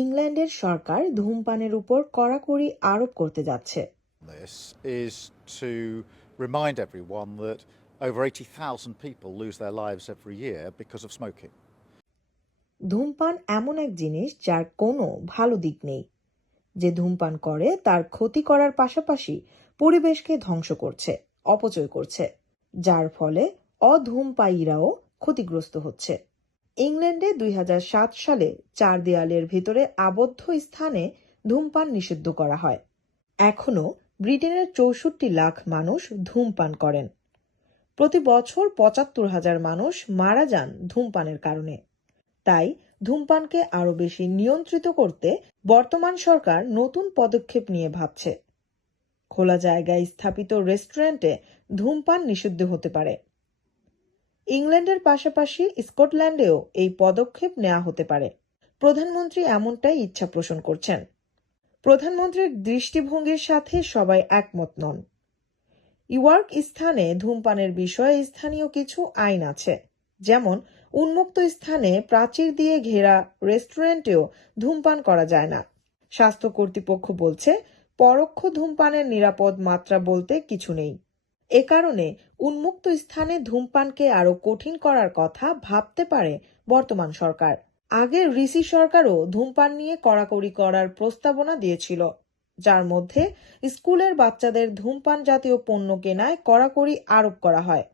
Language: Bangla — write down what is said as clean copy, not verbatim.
ইংল্যান্ডের সরকার ধূমপানের উপর কড়াকড়ি আরোপ করতে যাচ্ছে। This is to remind everyone that over 80,000 people lose their lives every year because of smoking. ধূমপান এমন এক জিনিস যার কোনো ভালো দিক নেই। যে ধূমপান করে তার ক্ষতি করার পাশাপাশি পরিবেশকে ধ্বংস করছে, অপচয় করছে, যার ফলে অধূমপায়ীরাও ক্ষতিগ্রস্ত হচ্ছে। ইংল্যান্ডে ২০০৭ সালে ৪ দেয়ালের ভিতরে আবদ্ধ স্থানে ধূমপান নিষিদ্ধ করা হয়। এখনো ব্রিটেনের ৬৪ লাখ মানুষ ধূমপান করেন। প্রতি বছর ৭৫,০০০ মানুষ মারা যান ধূমপানের কারণে। তাই ধূমপানকে আরো বেশি নিয়ন্ত্রিত করতে বর্তমান সরকার নতুন পদক্ষেপ নিয়ে ভাবছে। খোলা জায়গায় স্থাপিত রেস্টুরেন্টে ধূমপান নিষিদ্ধ হতে পারে। ইংল্যান্ডের পাশাপাশি স্কটল্যান্ডেও এই পদক্ষেপ নেওয়া হতে পারে। প্রধানমন্ত্রী এমনটাই ইচ্ছা পোষণ করছেন। প্রধানমন্ত্রীর দৃষ্টিভঙ্গির সাথে সবাই একমত নন। ইওয়ার্ক স্থানে ধূমপানের বিষয়ে স্থানীয় কিছু আইন আছে, যেমন উন্মুক্ত স্থানে প্রাচীর দিয়ে ঘেরা রেস্টুরেন্টেও ধূমপান করা যায় না। স্বাস্থ্য কর্তৃপক্ষ বলছে পরোক্ষ ধূমপানের নিরাপদ মাত্রা বলতে কিছু নেই। এ কারণে উন্মুক্ত স্থানে ধূমপানকে আরো কঠিন করার কথা ভাবতে পারে বর্তমান সরকার। আগে রিসি সরকারও ধূমপান নিয়ে কড়াকড়ি করার প্রস্তাবনা দিয়েছিল, যার মধ্যে স্কুলের বাচ্চাদের ধূমপান জাতীয় পণ্য কেনায় কড়াকড়ি আরোপ করা হয়।